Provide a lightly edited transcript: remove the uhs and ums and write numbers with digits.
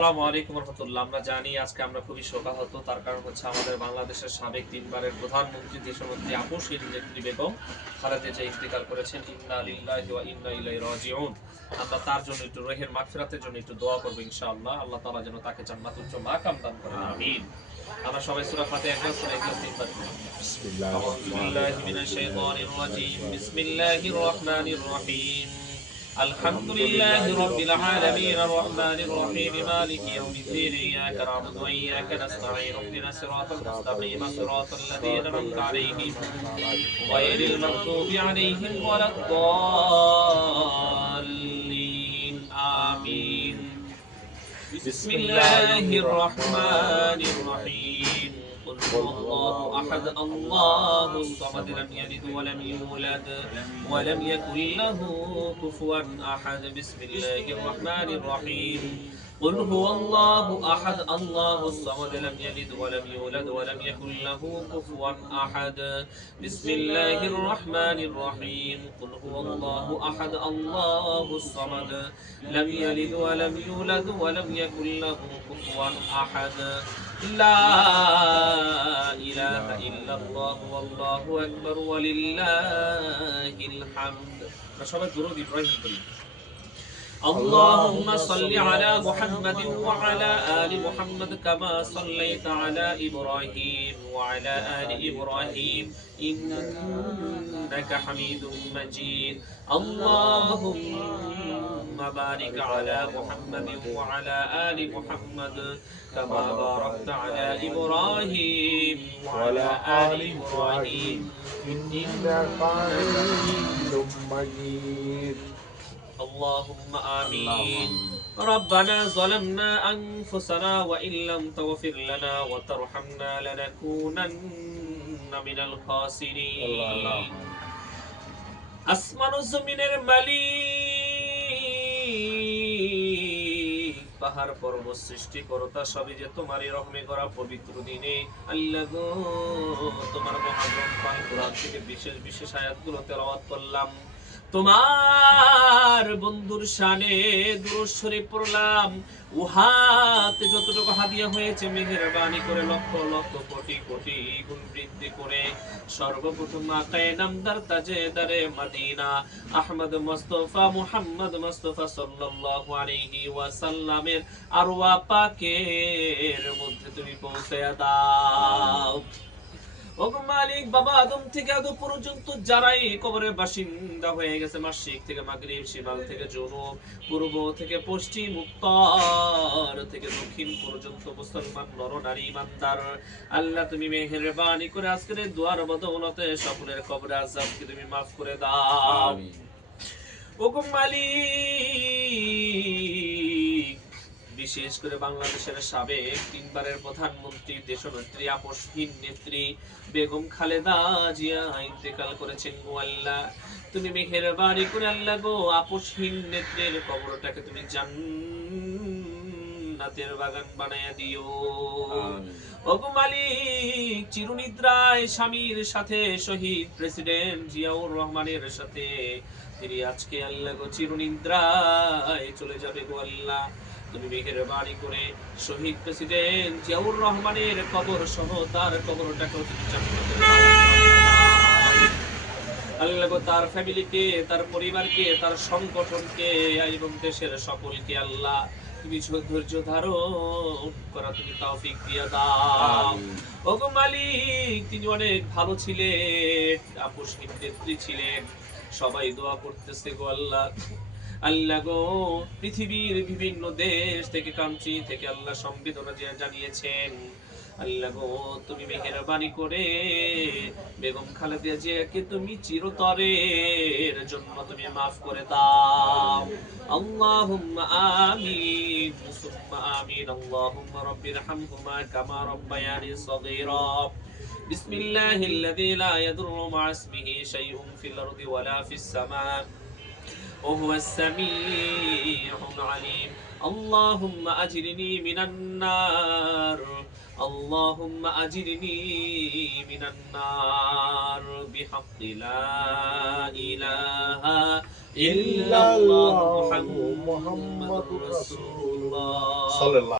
আসসালামু আলাইকুম রহমতুল্লাহ। আমরা জানি আজকে আমরা খুবই শোকাহত। তার কারণ হচ্ছে আমাদের বাংলাদেশের সাবেক তিনবারের প্রধানমন্ত্রী দেশনেত্রী আপসহীন নেত্রী বেগম খালেদা জিয়া ইন্তেকাল করেছেন। ইন্না লিল্লাহি ওয়া ইন্না ইলাইহি রাজিউন। আমরা তার জন্য একটু রুহের মাগফিরাতের জন্য একটু দোয়া করব ইনশাআল্লাহ। আল্লাহ তাআলা যেন তাকে জান্নাতুল মাকাম দান করেন। আমিন। আমরা সবাই সূরা ফাতিহা একবার সূরা ইখলাস তিনবার পড়ি। আউযু বিল্লাহি মিনাশ শাইতানির রাজিম। বিসমিল্লাহির রহমানির রহিম। الحمد لله رب العالمين الرحمن الرحيم مالك يوم الدين إياك نعبد وإياك نستعين اهدنا الصراط المستقيم صراط الذين أنعمت عليهم غير المغضوب عليهم ولا الضالين آمين بسم الله الرحمن الرحيم قل هو الله أحد الله الصمد لم يلد ولم يولد ولم يكن له كفوا أحد بسم الله الرحمن الرحيم قل هو الله أحد الله الصمد لم يلد ولم يولد ولم يكن له كفوا أحد بسم الله الرحمن الرحيم قل هو الله أحد الله الصمد لم يلد ولم يولد ولم يكن له كفوا أحد لا إله إلا الله والله أكبر ولله الحمد সবাই দুরূদ ইব্রাহিম করি اللهم صل على محمد وعلى آل محمد كما صليت على إبراهيم وعلى آل إبراهيم إنك حميد مجيد اللهم بارك على محمد وعلى آل محمد كما باركت على إبراهيم وعلى آل إبراهيم إنك حميد مجيد اللهم آمين ربنا ظلمنا أنفسنا وإن لم تغفر لنا وترحمنا لنكونن من الخاسرين আসমান ও জমিনের মালিক পাহাড় পর্বত সৃষ্টিকর্তা সবই যে তোমারই রহমে করা পবিত্র দিনে আল্লাহ গো তোমার মহাগ্রন্থ আল কোরআন থেকে বিশেষ বিশেষ আয়াতগুলো তেলাওয়াত করলাম। তোমার বন্ধুর শানে দুরূদ শরীফ পড়লাম। উহাতে যতটুকু হাদিয়া হয়েছে মেহেরবানি করে লক্ষ লক্ষ কোটি কোটি গুণ বৃদ্ধি করে সর্বপ্রথম আকায়ে নামদার তাজেদারে মদিনা আহমদ মুস্তাফা মুহাম্মদ মুস্তাফা সাল্লাল্লাহু আলাইহি ওয়াসাল্লামের আরওয়া পাকের মধ্যে তুমি পৌঁছে দাও। ওগো মালিক, বাবা আদম থেকে আদম পর্যন্ত যারাই কবরের বাসিন্দা হয়ে গেছে, মাশরিক থেকে মাগরিব, শিমাল থেকে জনুব, পূর্ব থেকে পশ্চিম, উত্তর থেকে দক্ষিণ পর্যন্ত মুসলমান নর নারী ইমানদার, আল্লাহ তুমি মেহেরবানি করে আজকের এই দুয়ার বদৌলতে সকলের কবরে আযাবকে তুমি মাফ করে দাও। ওগো মালিক, বিশেষ করে বাংলাদেশের সাবেক তিনবারের প্রধানমন্ত্রী দেশনেত্রী আপসহীন নেত্রী বেগম খালেদা জিয়া ইন্তেকাল করেছেন গো আল্লাহ, তুমি মেহেরবানি করে আল্লাহ গো আপসহীন নেত্রীর কবরটাকে তুমি জান্নাতের বাগান বানায়া দিও। ওগো মালিক, চিরনিদ্রায় স্বামীর সাথে শহীদ প্রেসিডেন্ট জিয়াউর রহমানের সাথে তিনি আজকে আল্লাহ গো চিরনিদ্রায় চলে যাবে গো আল্লাহ, তুমি মেহেরবানি করে শহীদ প্রেসিডেন্ট জিয়াউর রহমানের কবর সহ তার কবরটাকে তুমি জান্নাতের আল্লাহ গো তার ফ্যামিলিকে, তার পরিবারকে, তার সংগঠনকে এবং দেশের সকলকে আল্লাহ তুমি ধৈর্য ধারণ করা তুমি তৌফিক দিয়ে দাও। ওগো মালিক, তিনি অনেক ভালো ছিলেন, আপসহীন নেত্রী ছিলেন, সবাই দোয়া করতেছে গো আল্লাহ। আল্লাহ গো পৃথিবীর বিভিন্ন দেশ থেকে কান্ট্রি থেকে আল্লাহ সংবেদনা জানিয়েছেন, আল্লাহ গো তুমি মেহেরবানি করে বেগম খালেদা জিয়াকে তুমি চিরতরের জন্য তুমি মাফ করে দাও। আল্লাহুম্মা আমিন সুম্মা আমিন। আল্লাহুম্মা রাব্বিরহামহুমা কামা রাব্বায়ানি সগীরা। বিসমিল্লাহিল্লাযী লা ইয়াদুররু মা ইসমিহি শাইউন ফিল আরদি ওয়ালা ফিস সামা وهو السميع العليم اللهم أجرني من النار اللهم أجرني من النار بحق لا إله ইল্লাল্লাহু মুহাম্মাদুর রাসূলুল্লাহ।